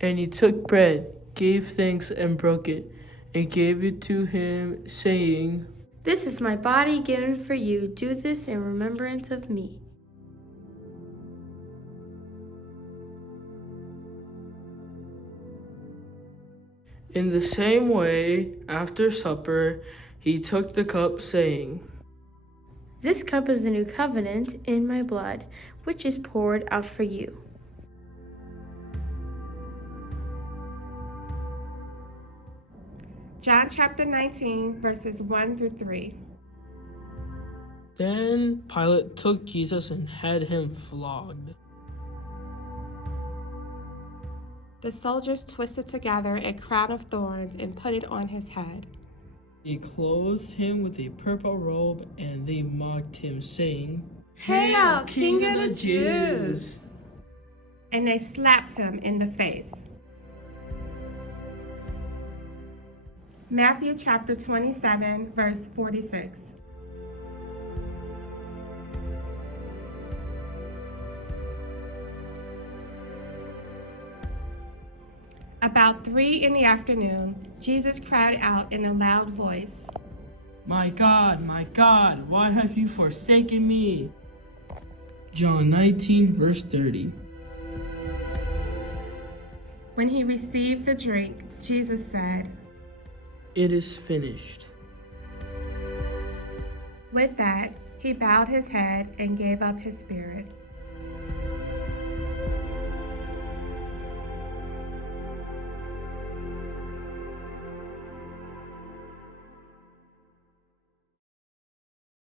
And he took bread, gave thanks, and broke it, and gave it to him, saying, "This is my body given for you. Do this in remembrance of me." In the same way, after supper, he took the cup, saying, "This cup is the new covenant in my blood, which is poured out for you." John chapter 19, verses 1 through 3. Then Pilate took Jesus and had him flogged. The soldiers twisted together a crown of thorns and put it on his head. They clothed him with a purple robe, and they mocked him, saying, "Hail, King of the Jews!" And they slapped him in the face. Matthew chapter 27, verse 46. About 3 in the afternoon, Jesus cried out in a loud voice, my God, why have you forsaken me?" John 19, verse 30. When he received the drink, Jesus said, It is finished. With that, he bowed his head and gave up his spirit.